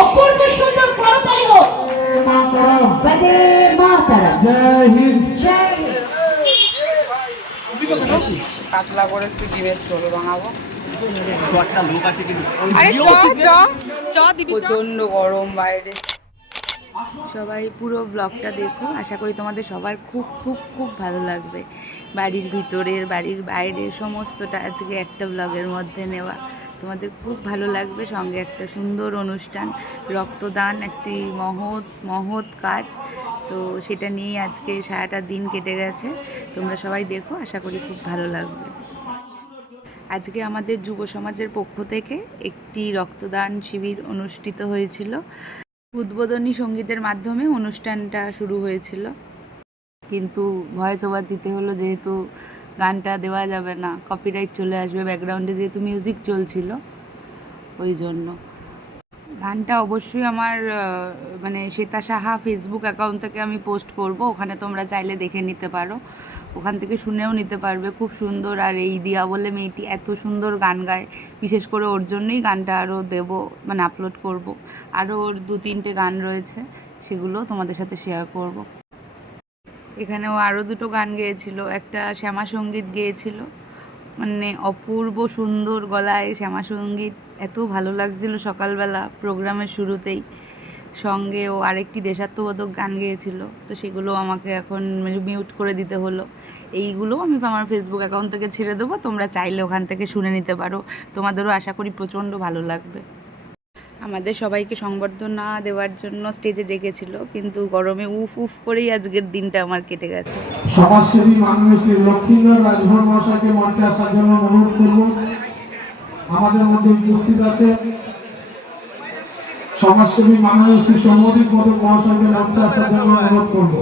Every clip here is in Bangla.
অপূর্ব সুন্দর করতালি হোক। মাতরম বন্দে মাতরম। জয় হিন্দ। জয় হিন্দ। পাতলা করে একটু ডিমের ঝোল বানাবো। প্রচন্ড গরম বাইরে। সবাই পুরো ব্লগটা দেখো, আশা করি তোমাদের সবার খুব খুব খুব ভালো লাগবে। বাড়ির ভিতরের, বাড়ির বাইরের সমস্তটা আজকে একটা ব্লগের মধ্যে নেওয়া, তোমাদের খুব ভালো লাগবে। সঙ্গে একটা সুন্দর অনুষ্ঠান, রক্তদান, একটি মহৎ মহৎ কাজ। তো সেটা নিয়েই আজকে সারাটা দিন কেটে গেছে। তোমরা সবাই দেখো, আশা করি খুব ভালো লাগবে। আজকে আমাদের যুব সমাজের পক্ষ থেকে একটি রক্তদান শিবির অনুষ্ঠিত হয়েছিল। উদ্বোধনী সঙ্গীতের মাধ্যমে অনুষ্ঠানটা শুরু হয়েছিল, কিন্তু ভয়েস ওভার দিতে হলো যেহেতু গানটা দেওয়া যাবে না, কপিরাইট চলে আসবে। ব্যাকগ্রাউন্ডে যেহেতু মিউজিক চলছিল, ওই জন্য গানটা অবশ্যই আমার মানে শ্বেতা সাহা ফেসবুক অ্যাকাউন্ট থেকে আমি পোস্ট করব, ওখানে তোমরা চাইলে দেখে নিতে পারো, ওখান থেকে শুনেও নিতে পারবে। খুব সুন্দর। আর এই দিয়া বলে মেয়েটি এত সুন্দর গান গায়, বিশেষ করে ওর জন্যই গানটা আরও দেবো, মানে আপলোড করব। আরও ওর 2-3টে গান রয়েছে, সেগুলো তোমাদের সাথে শেয়ার করব। এখানেও আরও 2টো গান গেয়েছিল, একটা শ্যামা সঙ্গীত গেয়েছিল, মানে অপূর্ব সুন্দর গলায় শ্যামা সঙ্গীত, এত ভালো লাগছিল সকালবেলা প্রোগ্রামের শুরুতেই। সঙ্গে ও আরেকটি দেশাত্মবোধক গান গেয়েছিল, তো সেগুলো আমাকে এখন মিউট করে দিতে হলো। এইগুলো আমি আমার ফেসবুক অ্যাকাউন্ট থেকে ছেড়ে দেবো, তোমরা চাইলে ওখান থেকে শুনে নিতে পারো, তোমাদেরও আশা করি প্রচণ্ড ভালো লাগবে। আমাদের সবাইকে সংবর্ধনা দেওয়ার জন্য স্টেজে ডেকেছিল, কিন্তু গরমে উফ উফ করেই আজকের দিনটা আমার কেটে গেছে। সমাজসেবী মাননীয় শ্রী লক্ষ্মীন্দর রাজভর মহাশয়কে মঞ্চে আসার জন্য অনুরোধ করব। আমাদের মধ্যে উপস্থিত আছে সমাজসেবী মাননীয় শ্রী সৌম্যদীপ পদক মহাশয়কে মঞ্চে আসার জন্য অনুরোধ করব।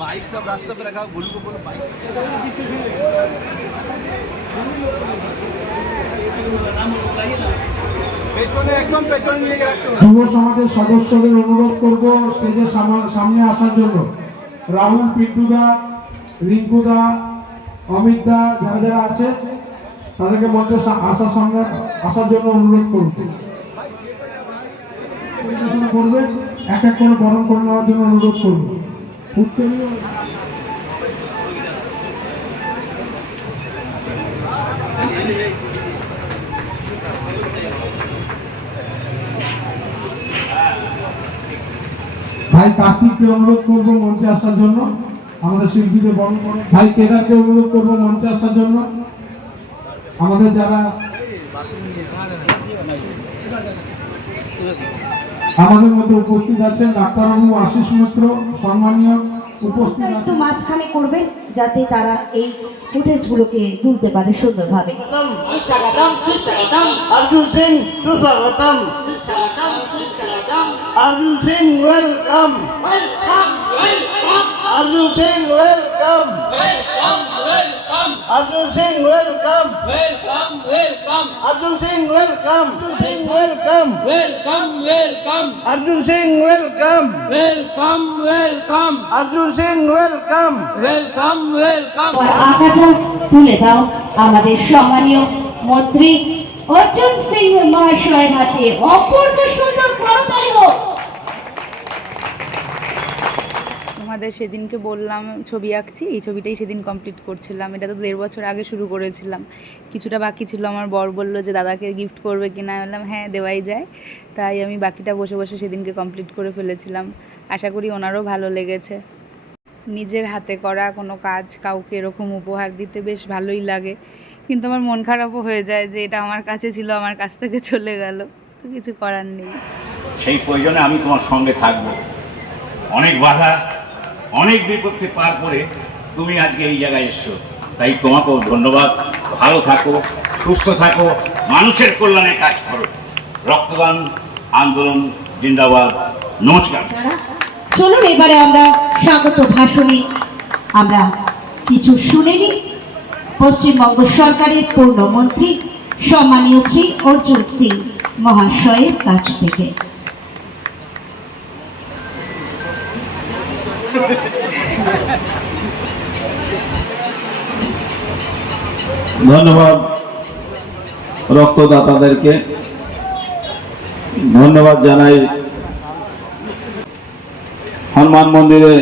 बाइक सब रास्ते पे रखा, गोलू को बोलो बाइक। যুব সমাজের সদস্যদের অনুরোধ করব স্টেজের সামনে আসার জন্য। রাহুল, পিন্টুদা, রিঙ্কুদা, অমিতদা, যারা যারা আছে তাদেরকে মঞ্চে আসার জন্য অনুরোধ করব। করবে এক এক করে বরণ করে নেওয়ার জন্য অনুরোধ করব। ভাই কার্তিককে অনুরোধ করবো মঞ্চে আসার জন্য, আমাদের শিল্পীদের বরণ করে। ভাই কেদারকে অনুরোধ করবো মঞ্চে আসার জন্য। আমাদের যারা আমাদের মধ্যে উপস্থিত আছেন ডাক্তারবাবু আশিস মিত্র, সম্মানীয় উপস্থিত একটু মাঝখানে করবেন যাতে তারা এই ফুটেজগুলোকে তুলতে পারে সুন্দরভাবে। अर्जुन सिंह सुस्वागतम। Arjun Singh welcome. Arjun Singh welcome. Arjun Singh welcome. Arjun Singh welcome. Arjun Singh welcome. Arjun Singh welcome. আকাটা তুলে দাও আমাদের সম্মানীয় মন্ত্রী অর্জুন সিং মহাশয়ের হাতে। অপূর্ব সুন্দর করতালি হোক। তোমাদের সেদিনকে বললাম ছবি আঁকছি, এই ছবিটাই সেদিন কমপ্লিট করছিলাম। এটা তো 1.5 বছর আগে শুরু করেছিলাম, কিছুটা বাকি ছিল। আমার বর বললো যে দাদাকে গিফট করবে কিনা, বললাম হ্যাঁ দেওয়াই যায়। তাই আমি বাকিটা বসে বসে সেদিনকে কমপ্লিট করে ফেলেছিলাম। আশা করি ওনারও ভালো লেগেছে। নিজের হাতে করা কোনো কাজ কাউকে এরকম উপহার দিতে বেশ ভালোই লাগে, কিন্তু আমার মন খারাপও হয়ে যায় যে এটা আমার কাছে ছিল, আমার কাছ থেকে চলে গেল, তো কিছু করার নেই। সেই প্রয়োজনে আমি তোমার সঙ্গে থাকবো। অনেক বাধা, অনেক বিপত্তি পার করে তুমি আজকে এই জায়গায় এসছো, তাই তোমাকেও ধন্যবাদ। ভালো থাকো, সুস্থ থাকো, মানুষের কল্যাণে কাজ করো। রক্তদান আন্দোলন জিন্দাবাদ। নমস্কার। চলুন এবারে আমরা স্বাগত ভাষণে আমরা কিছু শুনে নিই পশ্চিমবঙ্গ সরকারের পূর্ণমন্ত্রী সম্মানীয় শ্রী অর্জুন সিং মহাশয়ের কাছ থেকে। ধন্যবাদ রক্তদাতাদেরকে। ধন্যবাদ জানাই হনুমান মন্দিরে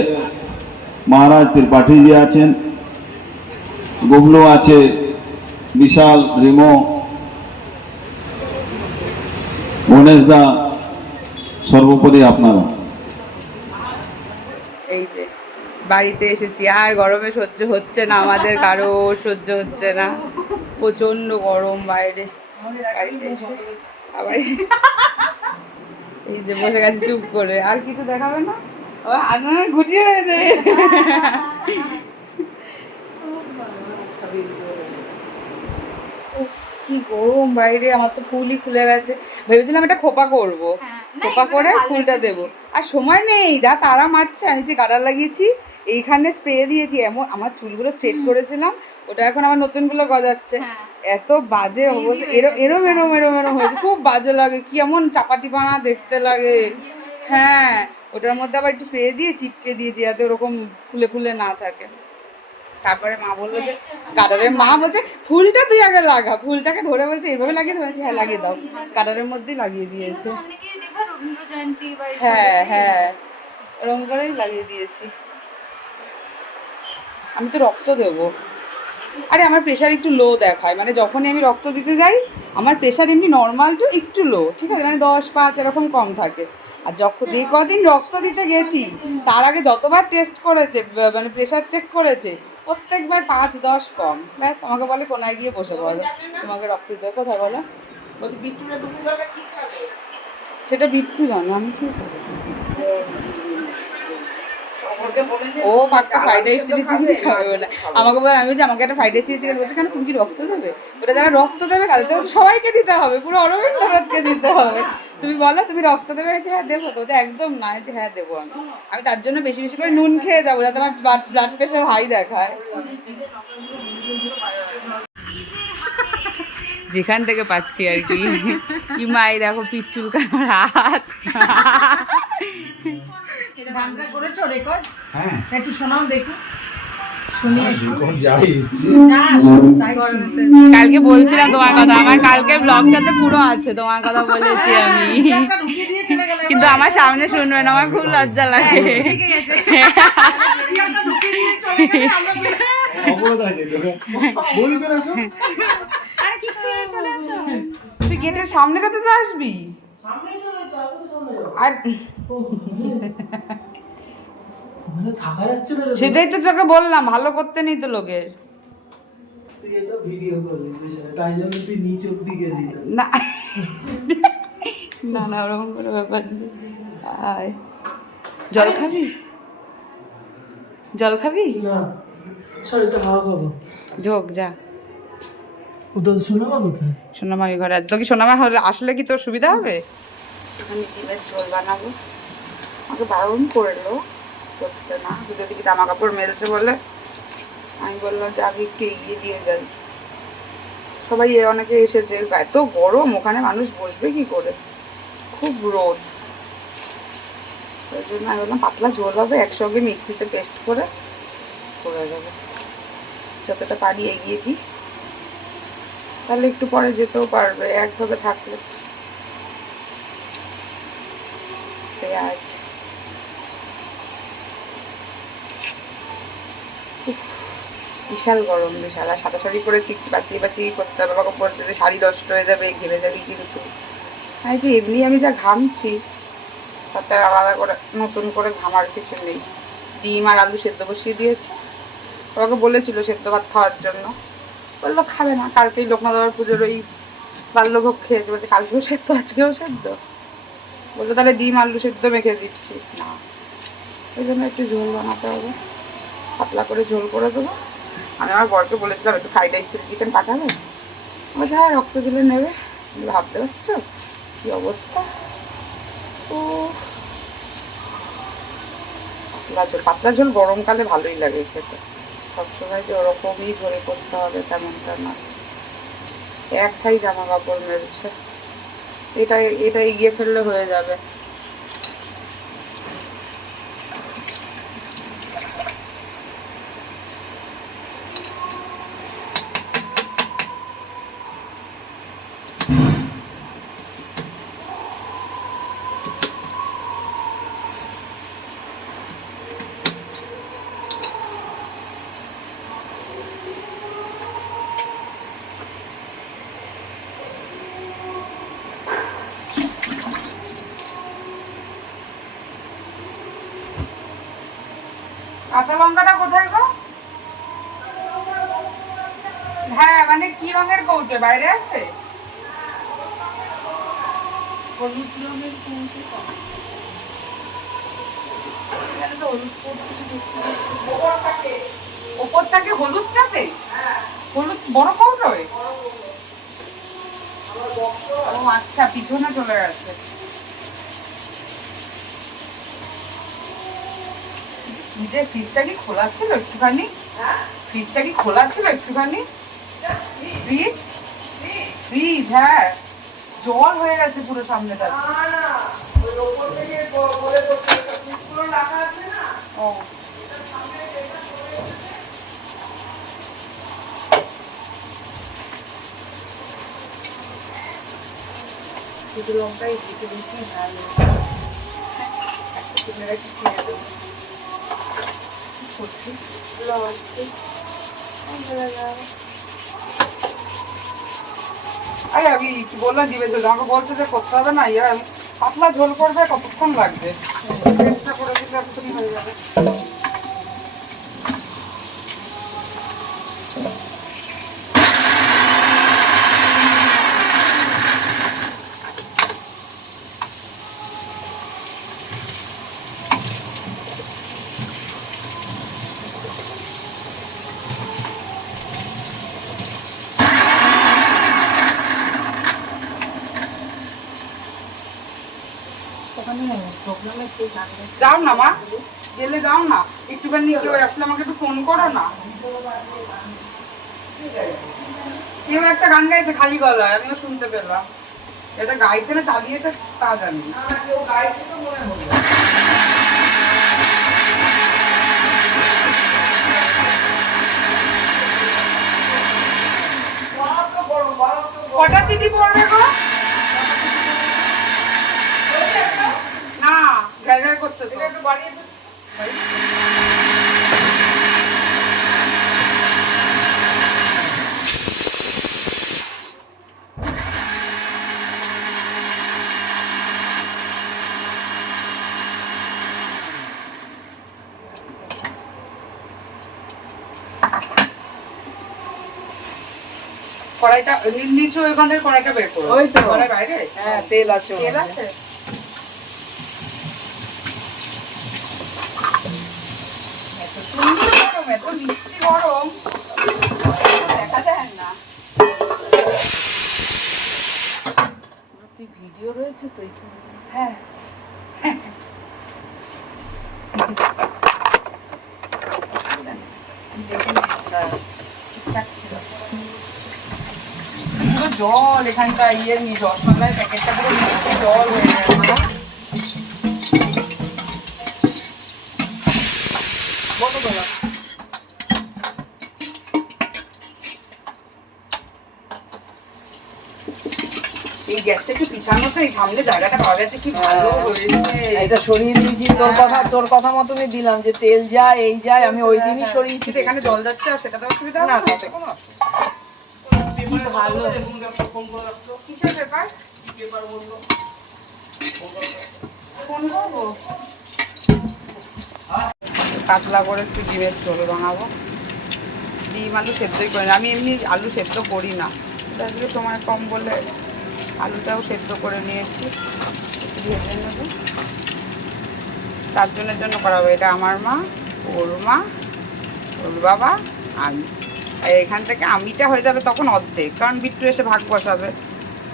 মহারাজ ত্রিপাঠীজি আছেন, গুবলু আছে, বিশাল, রিমো, গণেশ দা, সর্বোপরি আপনারা। এই যে বাড়িতে এসেছি, আর গরমে সহ্য হচ্ছে না, আমাদের কারো সহ্য হচ্ছে না, প্রচন্ড গরম বাইরে। বাড়িতে এসে আবার এই যে বসে গেছে চুপ করে, আর কিছু দেখাবে না, আবার হাত গুটিয়ে রয়েছে। উফ, কি গরম বাইরে, আমার তো ফুলই খুলে গেছে। ভেবেছিলাম এটা খোপা করব, খোপা করে ফুলটা দেবো, আর সময় নেই, যা তারা মারছে। আমি যে গাডার লাগিয়েছি, এইখানে স্প্রে দিয়েছি, এমন আমার চুলগুলো স্ট্রেট করেছিলাম, ওটা এখন আমার নতুনগুলো গজাচ্ছে। এত বাজে অবস্থা, এরম হয়েছে, খুব বাজে লাগে, কি এমন চাপাটিপানা দেখতে লাগে। হ্যাঁ, ওটার মধ্যে আবার একটু স্প্রে দিয়ে চিপকে দিয়েছি যাতে ওরকম ফুলে ফুলে না থাকে। তারপরে মা বললো যে কাটারের মা বলছে ফুলটা তুই আগে লাগা, ফুলটাকে ধরে বলছে এইভাবে লাগিয়ে দাও, হ্যাঁ লাগিয়ে দাও, কাটারের মধ্যেই লাগিয়ে দিয়েছে। হ্যাঁ হ্যাঁ, এরকম করেই লাগিয়ে দিয়েছি। আমি তো রক্ত দেবো, আরে আমার প্রেশার একটু লো দেখায়, মানে যখনই আমি রক্ত দিতে যাই আমার প্রেশার এমনি নর্মাল টু একটু লো, ঠিক আছে, মানে 10-5 এরকম কম থাকে। আর যখন যে কদিন রক্ত দিতে গেছি তার আগে যতবার টেস্ট করেছে, মানে প্রেশার চেক করেছে, প্রত্যেকবার 5-10 কম। ব্যাস আমাকে বলে কোনায় গিয়ে বসে বলো, তোমাকে রক্ত দিতে হবে। কোথায় বলো? সেটা বিট্টু জানো, আমি কি করবো? ও পাক্কা ফ্রাইড রাইস চিলি চিকেন খাবে বলে আমাকে বলে, আমি যে আমাকে একটা ফ্রাইড রাইস চিলি চিকেন বলছে, কেন তুমি কি রক্ত দেবে? ওটা যারা রক্ত দেবে তাদের তো সবাইকে দিতে হবে, পুরো অরবিন্দ রথকে দিতে হবে। তুমি বলো তুমি রক্ত দেবে? যে হ্যাঁ দেবো। তো একদম না, যে হ্যাঁ দেবো। আমি তার জন্য বেশি বেশি করে নুন খেয়ে যাবো যাতে আমার ব্লাড প্রেশার হাই দেখায়। যেখান থেকে পাচ্ছি আর কি। কি মাই দেখো পিচ্চুল কানার হাত। গানটা করেছো রেকর্ড? হ্যাঁ, একটু শোনাও দেখি। কালকে বলছিলাম তোমার কথা, আমার কালকে ব্লগটাতে পুরো আছে তোমার কথা বলেছি আমি, কিন্তু আমার সামনে শুনবে না, আমার খুব লজ্জা লাগে। তুই গেটের সামনেটাতে তো আসবি, আর সেটাই তো তোকে বললাম, ভালো করতে নেই তো লোকের। না না না, ওরকম কোনো ব্যাপার নেই। জল খাবি? জল খাবি? ঢোক যা। সোনামা ঘরে আছে, তো কি সোনামা হলে আসলে কি তোর সুবিধা হবে? আমি ডিমের ঝোল বানাবো, আমাকে বারণ করলো করতে না, যদি ওদিকে জামা কাপড় মেলছে বলে। আমি বললাম যে আগে একটু এগিয়ে দিয়ে যাই, সবাই অনেকে এসেছে, এত গরম ওখানে মানুষ বসবে কি করে, খুব রোদ। ওই জন্য আমি বললাম পাতলা ঝোল হবে, একসঙ্গে মিক্সিতে পেস্ট করে দেবো, যতটা পারি এগিয়ে দিই, তাহলে একটু পরে যেতেও পারবে, একভাবে থাকলে। পেঁয়াজ, বিশাল গরম, বিশাল। আর সাঁতারি করেছি, বাঁচিয়ে করতে হবে, আমাকে বলতে যে শাড়ি নষ্ট হয়ে যাবে, ঘেমে যাবি। কিন্তু এই যে এমনি আমি যা ঘামছি তাতে আলাদা করে নতুন করে ঘামার কিছু নেই। ডিম আর আলু সেদ্ধ বসিয়ে দিয়েছে, আমাকে বলেছিল সেদ্ধ ভাত খাওয়ার জন্য, বললো খাবে না। কালকেই লোকনাথ বাবার পুজোর ওই বাল্যভোগ খেয়েছে, বলছে কালকেও সেদ্ধ আজকেও সেদ্ধ, বললো তাহলে ডিম আলু সেদ্ধ মেখে দিচ্ছি না। ওই জন্য একটু ঝোল বানাতে হবে, পাতলা করে ঝোল করে দেবো। আমি আমার বরকে বলেছিলাম একটু ফ্রাইড রাইস চিকেন পাঠাবে, বলছে হ্যাঁ রক্ত দিলে নেবে। ভাবতে পারছো কী অবস্থা। তো পাতলা ঝোল গরমকালে ভালোই লাগে খেতে, সবসময় যে ওরকমই ঝোলে করতে হবে তেমনটা না। একটাই জামা কাপড় মেলছে, এটা এগিয়ে ফেললে হয়ে যাবে। কাঁচা লঙ্কাটা কোথায় গো? হ্যাঁ মানে কি রঙের কৌটো বাইরে আছে? হলুদ রঙের কৌটো। ওপর থাকে হলুদটাতে? হলুদ বড় কৌটোয়? ও আচ্ছা, পিছনে চলে গেছে। ফ্রিজটা কি খোলা ছিল একটুখানি? ফ্রিজটা কি খোলা ছিল একটুখানি? ফ্রিজ, হ্যাঁ, জল হয়ে গেছে পুরো সামনেটা। ও শুধু লঙ্কাই দিতে বেশি ভালো। একটা তুলে রাখি, ছেড়ে দেবো। কি করছিস? আরে আমি কি বললাম দিবে ঝোল, আমাকে বলছে যে করতে হবে না, ইয়ার পাতলা ঝোল করবে, কতক্ষণ লাগবে? চেষ্টা করে দিলে এক্ষুনি হয়ে যাবে। যাও না মা, গেলে যাও না, একটুখানি কেউ আসলে আমাকে একটু ফোন করো না। কেউ একটা গান গাইছে খালি গলায়, আমিও শুনতে পেলাম। এটা গাইতে না চালিয়েছে তা জানি না। কেউ গাইছে তো মনে হলো। কটা সিটি পড়বে গো? না, ঘ্যার করছে তো। একটু বাড়িয়ে কড়াইটা নিচু, ওইখান থেকে কড়াইটা বের করো। ওই তো কড়াই বাইরে, হ্যাঁ তেল আছে। তেল আছে? এত সুন্দর গরম, এত মিষ্টি গরম, দেখা যায় না। ভিডিও রয়েছে তো? হ্যাঁ, পুরো জল এখানটা, ইয়ের রসমালাই প্যাকেটটা পুরো মিষ্টি জল হয়ে যায়। এই গ্যাসটা কি পিছানোটা, এই সামনে জায়গাটা পাওয়া গেছে, কি ভালো হয়েছে। এটা সরিয়ে দিয়েছি, তোর কথা মতনই দিলাম যে তেল যায় এই যায়, আমি ওই দিনই সরিয়েছি। এখানে জল যাচ্ছে, আর সেটা তো অসুবিধা না, হবে না। তাতে কোনো কি ভালো। কিসের পেপার? ফোন করবো। পাতলা করে একটু ডিমের ঝোল বানাবো। ডিম আলু সেদ্ধই করি না, আমি এমনি আলু সেদ্ধ করি না, আজকে সময় কম বলে আলুটাও সেদ্ধ করে নিয়েছি, একটু ভেজে নেব। 4 জনের জন্য করা হবে। এটা আমার মা, ওর মা, ওর বাবা, আমি। আর এখান থেকে আমিটা হয়ে যাবে তখন অর্ধেক, কারণ বিট্টু এসে ভাগ বসাবে,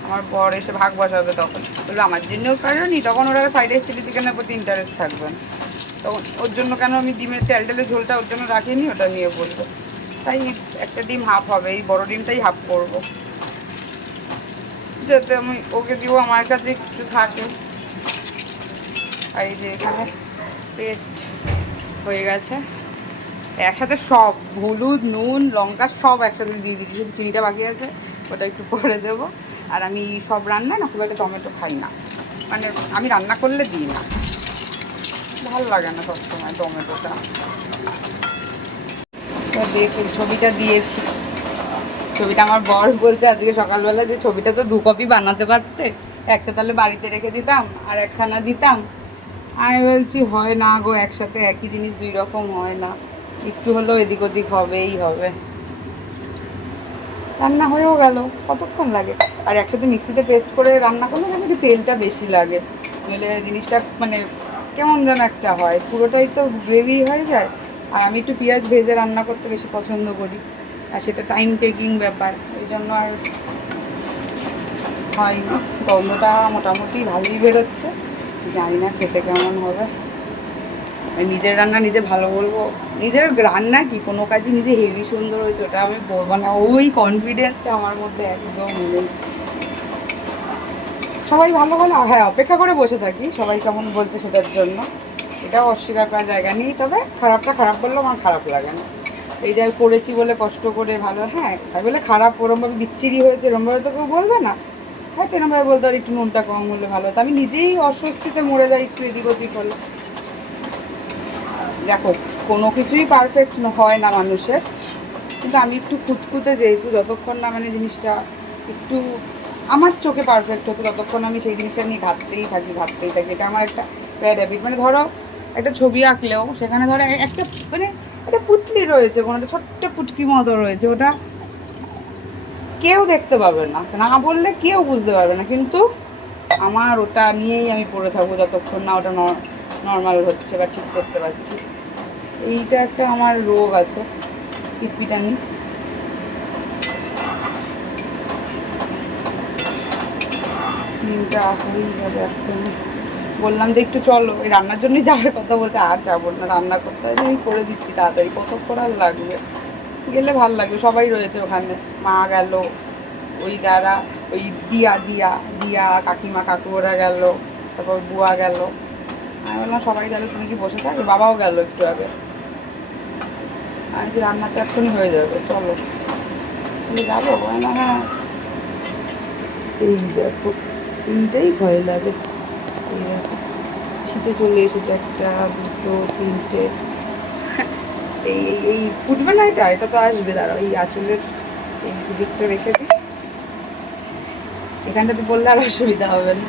আমার বর এসে ভাগ বসাবে। তখন বললো আমার জন্যও কারণই, তখন ওরা ফ্রাইড রাইস চিলি চিকেনের প্রতি ইন্টারেস্ট থাকবেন, তখন ওর জন্য কেন আমি ডিমের তেল ঝোলটা ওর জন্য রাখিনি, ওটা নিয়ে বলবো। তাই একটা ডিম হাফ হবে, এই বড় ডিমটাই হাফ করবো, যাতে আমি ওকে দিব, আমার কাছে কিছু থাকে। আর এই যে এখানে পেস্ট হয়ে গেছে একসাথে, সব হলুদ নুন লঙ্কা সব একসাথে দিয়ে দিচ্ছি, শুধু চিনিটা বাকি আছে, ওটা একটু করে দেবো। আর আমি সব রান্না না খুব একটা টমেটো খাই না, মানে আমি রান্না করলে দিই না, ভালো লাগে না সবসময় টমেটোটা। দেখুন ছবিটা দিয়েছি, ছবিটা আমার বর বলছে আজকে সকালবেলা যে ছবিটা তো 2 কপি বানাতে পারতে, একটা তাহলে বাড়িতে রেখে দিতাম আর একখানা দিতাম, আমি বলছি হয় না গো, একসাথে একই জিনিস দুই রকম হয় না, একটু হলেও এদিক ওদিক হবেই হবে। রান্না হয়েও গেল, কতক্ষণ লাগে? আর একসাথে মিক্সিতে পেস্ট করে রান্না করলে যেন একটু তেলটা বেশি লাগে, নইলে জিনিসটা মানে কেমন যেন একটা হয়, পুরোটাই তো গ্রেভি হয়ে যায়। আর আমি একটু পেঁয়াজ ভেজে রান্না করতে বেশি পছন্দ করি, আর সেটা টাইম টেকিং ব্যাপার, ওই জন্য আর হয়নি। গন্ধটা মোটামুটি ভালোই বেরোচ্ছে, জানি না খেতে কেমন হবে। নিজের রান্না নিজে ভালো বলবো, নিজের রান্না কি কোনো কাজই নিজে হেভি সুন্দর হয়েছে ওটা আমি বলবো না, ওই কনফিডেন্সটা আমার মধ্যে একদম নেই। সবাই ভালো বলে, হ্যাঁ অপেক্ষা করে বসে থাকি সবাই কেমন বলছে সেটার জন্য, এটাও অস্বীকার করার জায়গা নেই। তবে খারাপটা খারাপ বললেও আমার খারাপ লাগে না, এই যে করেছি বলে কষ্ট করে ভালো, হ্যাঁ তাই বলে খারাপ ওরমভাবে বিচ্ছিরি হয়েছে এরমভাবে তো কেউ বলবে না, হ্যাঁ এরমভাবে বলতে আর একটু নুনটা কম হলে ভালো হতো। আমি নিজেই অস্বস্তিতে মরে যাই একটু এদিক ওদিক হলে। দেখো কোনো কিছুই পারফেক্ট হয় না মানুষের, কিন্তু আমি একটু খুঁতখুঁতে, যেহেতু যতক্ষণ না মানে জিনিসটা একটু আমার চোখে পারফেক্ট হতো ততক্ষণ আমি সেই জিনিসটা নিয়ে ঘাটতেই থাকি। এটা আমার একটা ব্যাড হ্যাবিট। মানে ধরো একটা ছবি আঁকলেও সেখানে ধরো একটা মানে একটা পুতলি রয়েছে, কোনো একটা ছোট্ট পুটকি মতো রয়েছে, ওটা কেউ দেখতে পাবে না, না বললে কেউ বুঝতে পারবে না, কিন্তু আমার ওটা নিয়েই আমি পড়ে থাকবো যতক্ষণ না ওটা নর্মাল হচ্ছে বা ঠিক করতে পারছি। এইটা একটা আমার রোগ আছে, পিটপিটানি। ডিমটা হয়েই যাবে একদম। বললাম যে একটু চলো, এই রান্নার জন্যই যাওয়ার কথা বলতে, আর যাবো না, রান্না করতে হয় আমি করে দিচ্ছি তাড়াতাড়ি, কতক্ষণ আর লাগবে, গেলে ভালো লাগবে। সবাই রয়েছে ওখানে, মা গেল, ওই যারা ওই দিয়া কাকিমা কাকু ওরা গেল, তারপর বুয়া গেল, আমি বললাম সবাই গেল তুমি কি বসে থাকবে, বাবাও গেল একটু আগে। আমি কি রান্নাতে এক্ষুনি হয়ে যাবে, চলো যাবো না। হ্যাঁ এই দেখো এইটাই ভয় লাগে, এই দেখো ছিটে চলে এসেছে একটা দুটো তিনটে, এই এই ফুটবে না, এটা তো আসবে, দাঁড়াও এই আঁচলের এই দিকটা রেখে দিই, এখানটাতে বললে আর অসুবিধা হবে না।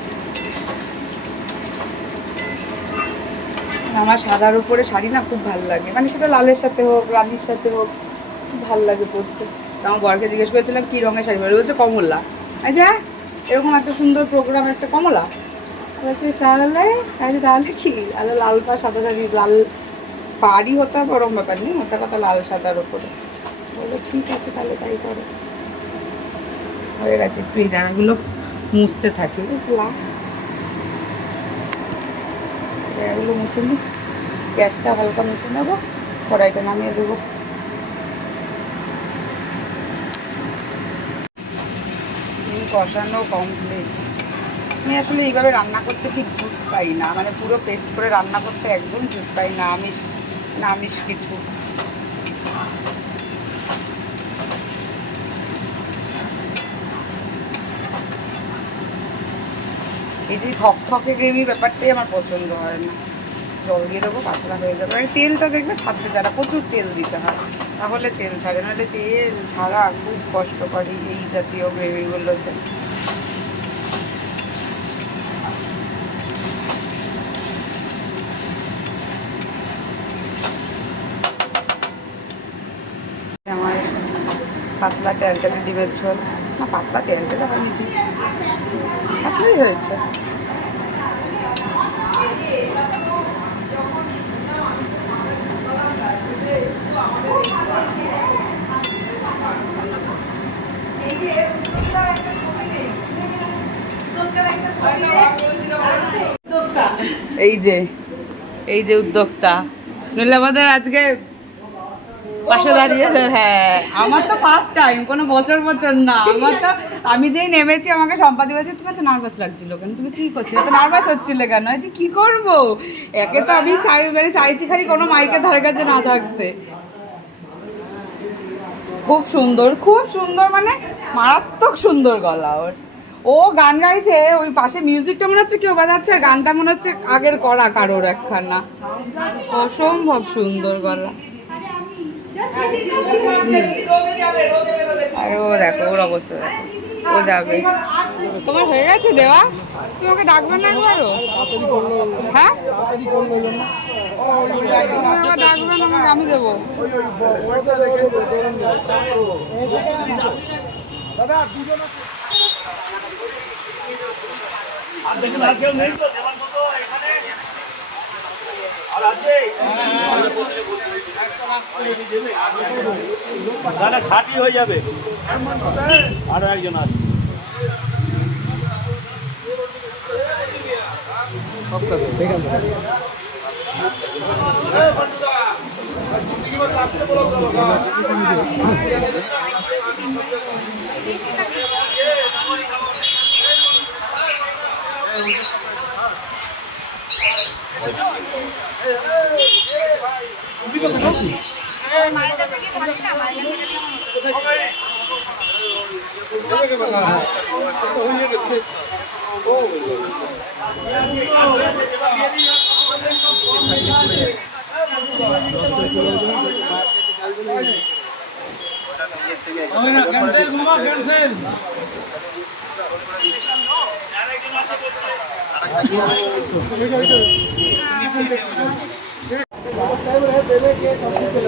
আমার সাদার উপরে শাড়ি না খুব ভালো লাগে, মানে সেটা লালের সাথে হোক রানীর সাথে হোক খুব ভালো লাগে পরতে। তো আমার বরকে জিজ্ঞেস করেছিলাম কী রঙের শাড়ি পরে, বলছে কমলা। আচ্ছা এরকম একটা সুন্দর প্রোগ্রাম একটা কমলা, বলছে তাহলে কি তাহলে লাল পা সাদা শাড়ি, লাল পাড়ি হতে হবে ওরকম ব্যাপার নেই, মোটা কথা লাল সাদার ওপরে। বললো ঠিক আছে তাহলে তাই করো। হয়ে গেছে, একটু এই জায়গাগুলো মুছতে থাকি বুঝলাম, জায়গাগুলো মুছে নিই, গ্যাসটা হালকা মুছে নেবো, কড়াইটা নামিয়ে দেবো। কষানো কমপ্লিট। আমি আসলে এইভাবে রান্না করতে ঠিক জুট পাই না, মানে পুরো পেস্ট করে রান্না করতে একদম জুট পাই না, আমিষ কিছু। এই যে থকথকে গ্রেভি ব্যাপারটাই আমার পছন্দ হয় না। জল দিয়ে দেবো, পাতলা হয়ে যাবে। আর তেলটা দেখবে ছাড়তে ছাড়া, প্রচুর তেল দিতে হয়, তাহলে তেল ছাড়ে, নাহলে তেল ছাড়া খুব কষ্ট করি এই জাতীয় গ্রেভিগুলোতে। আমার পাতলা তেলটাকে ডিমের ঝোল, না পাতলা তেলটা হয়নি, পাতলাই হয়েছে। এই যে উদ্যোক্তা নইলে আমাদের আজকে পাশে দাঁড়িয়ে, হ্যাঁ আমার তো ফার্স্ট টাইম, কোনো বছর না আমার তো, আমি যেই নেমেছি আমাকে সম্পাদি বলছে তুমি এত নার্ভাস লাগছিল কেন, তুমি কি করছিলে, এত নার্ভাস হচ্ছিলে কেন, যে কি করবো, একে তো আমি চাইছি খালি কোনো মাইকের ধারে কাছে না থাকতে। খুব সুন্দর মানে মারাত্মক সুন্দর গলা ওর, ও গান গাইছে, ওই পাশে মিউজিকটা মনে হচ্ছে কেউ বাজাচ্ছে, আর গানটা মনে হচ্ছে আগের করা কারোর একখানা, অসম্ভব সুন্দর গলা। আর ও দেখো ওর অবস্থা দেখো, ও যাবে। তোমার হয়ে গেছে দেওয়া? তুমি ওকে ডাকবে না একবারও? হ্যাঁ তুমি আবার ডাকবে না, আমাকে আমি দেবো। তাহলে 60 হয়ে যাবে। আরো একজন আছে।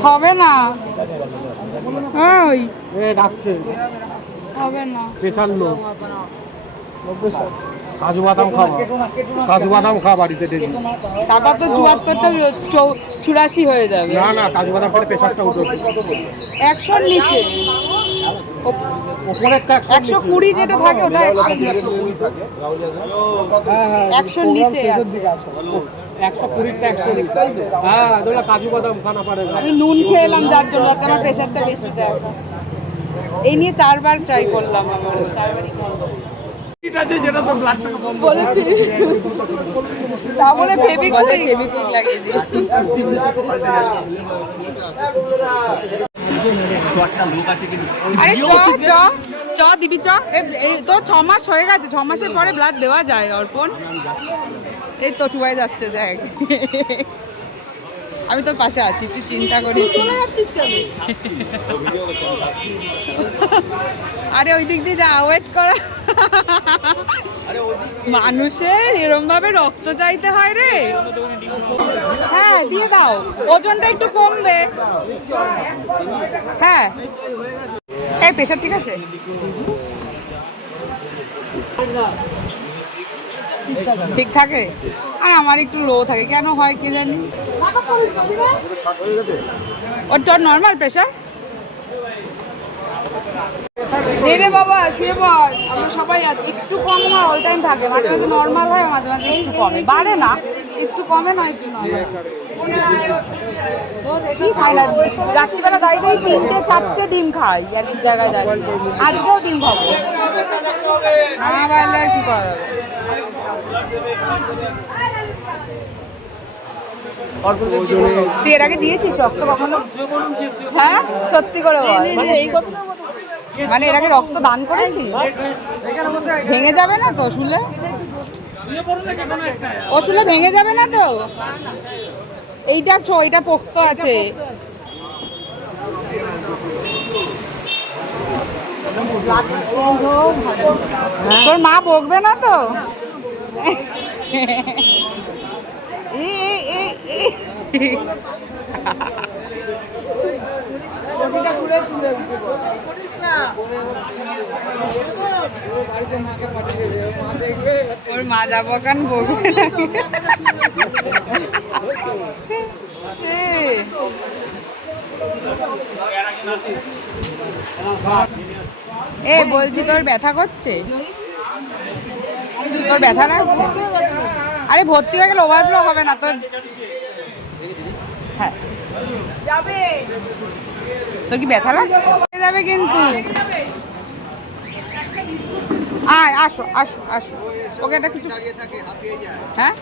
হবে না, ওই ডাকছে হবে না। স্পেশাল লোক কাজু বাদাম খাওয়া, কাজু বাদাম খাওয়া বাড়িতে ডেলি। তারপর তো 74টা 84 হয়ে যাবে। না না, কাজু বাদাম খেলে প্রেশারটা উঠে 100-র নিচে, ওপরে একটা 120 যেটা থাকে ওটা 100-র নিচে আছে। 120টা 100। হ্যাঁ, ওটা কাজু বাদাম খানা পারে না। আমি নুন খেয়ে এলাম যার জন্য, যাতে আমার প্রেশারটা বেশি দেয়। এই নিয়ে 4 বার ট্রাই করলাম, আমার 4 বারই ফেভিকুইক লাগিয়ে দিই। আরে চ দিবি চ। তোর 6 মাস হয়ে গেছে, 6 মাসের পরে ব্লাড দেওয়া যায় অর্পণ। এই তো টুবাই যাচ্ছে, দেখ আমি তোর পাশে আছি, তুই চিন্তা করিস। চলে যাচ্ছিস কেন? আরে ওই দিক দিয়ে যা, ওয়েট করা। মানুষের এরম ভাবে রক্ত চাইতে হয় রে। হ্যাঁ দিয়ে দাও, ওজনটা একটু কমবে। হ্যাঁ এই প্রেশার ঠিক আছে? ঠিক থাকে? আর আমার একটু লো থাকে, কেন হয় কে জানি। ওর তোর নর্মাল প্রেশার? রে বাবা শুয়ে পড়, আমরা সবাই আছি। একটু কম না, অল টাইম থাকে, মাঝে মাঝে নর্মাল হয়, মাঝে মাঝে একটু কমে, বাড়ে না, একটু কমে না, একটু কি খাই না, রাত্রিবেলা দাঁড়িয়ে 3-4টে ডিম খাই আর কি জায়গায় দাঁড়িয়ে। আজকেও ডিম খাবো না, বাড়লে আর কি করা যাবে। তুই এর আগে দিয়েছিস রক্ত কখনো? হ্যাঁ সত্যি করে বল, মানে এর আগে রক্ত দান করেছিস? ভেঙে যাবে না তো শুলে? ও শুলে ভেঙে যাবে না তো? এইটা এইটা পোক্ত আছে। তোর মা বকবে না তো? ওর মা যাবো কেন বকবে না? এ বলছি তোর ব্যথা করছে? তোর ব্যথা লাগছে? আরে ভর্তি হয়ে গেলে ওভারফ্লো হবে না তোর। হ্যাঁ তোর কি ব্যথা লাগছে? যাবে কিন্তু। আয় আসো আসো আসো, ওকে একটা কিছু। হ্যাঁ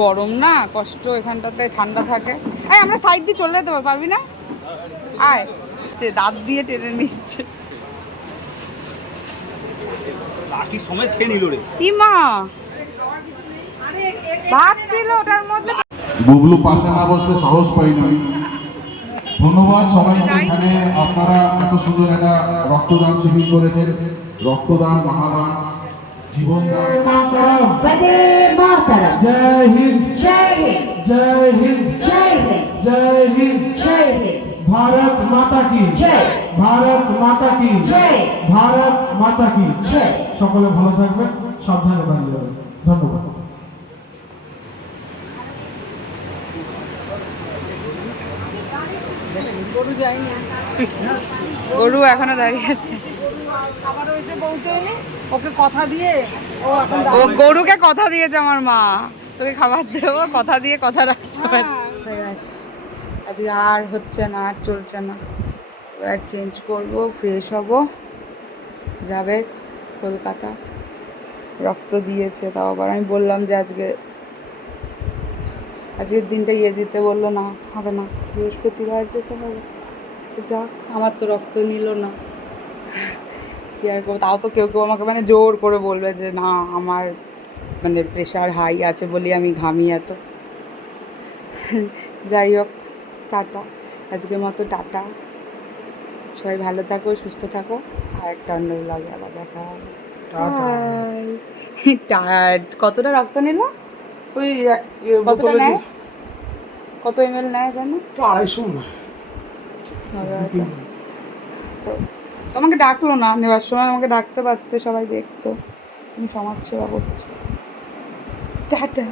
গরম না, কষ্ট এখানটাতে, ঠান্ডা থাকে। এই আমরা সাইড দিয়ে চলে যেতে পারবি না? আয়, সে দাঁত দিয়ে টেনে নিচ্ছে। লাঠির সময় খেয়ে নিল রে। ইমা ভাত ছিল ওটার মধ্যে। বুবলু পাশে না বসলে সাহস পাই না। ধন্যবাদ সবাইকে, এখানে আপনারা এত সুন্দর একটা রক্তদান শিবির করেছেন। রক্তদান মহাদান, জীবন দান। वंदे मातरम। জয় হিন্দ, जय हिंद, জয় হিন্দ, जय हिंद, জয় হিন্দ। जय हिंद, भारत माता की जय, भारत माता की जय, भारत माता की जय। সকলে ভালো থাকবেন, সাবধানে বাড়ি যাবেন। ধন্যবাদ। গরু এখনো দাঁড়িয়ে আছে। ওকে কথা দিয়ে ও এখন ও গরুকে কথা দিয়েছে আমার মা, তোকে খাবার দেবো, কথা দিয়ে কথা রাখতে হয়ে গেছে। আজকে আর হচ্ছে না, আর চলছে না। এবার চেঞ্জ করব, ফ্রেশ হব, যাবে কলকাতা। রক্ত দিয়েছে, তাও আবার আমি বললাম যে আজকের দিনটা দিতে বললো, না হবে না, বৃহস্পতিবার যেতে হবে। যাক, আমার তো রক্ত নিল না, কি আর করবো। তাও তো কেউ কেউ আমাকে মানে জোর করে বলবে যে না, আমার মানে প্রেশার হাই আছে বলি আমি ঘামি এত। যাই হোক, টাটা, আজকের মতো টাটা। সবাই ভালো থাকো, সুস্থ থাকো, আর একটা অন্য ব্লগে আবার দেখা হবে। টায়ার্ড। কতটা রক্ত নিল? ওই কতটা নেয়, কত ml নেয় জানো? 250 না। তো তোমাকে ডাকলো না, নেওয়ার সময় আমাকে ডাকতে পারতে, সবাই দেখতো তুমি সমাজ সেবা করছো। টাটা।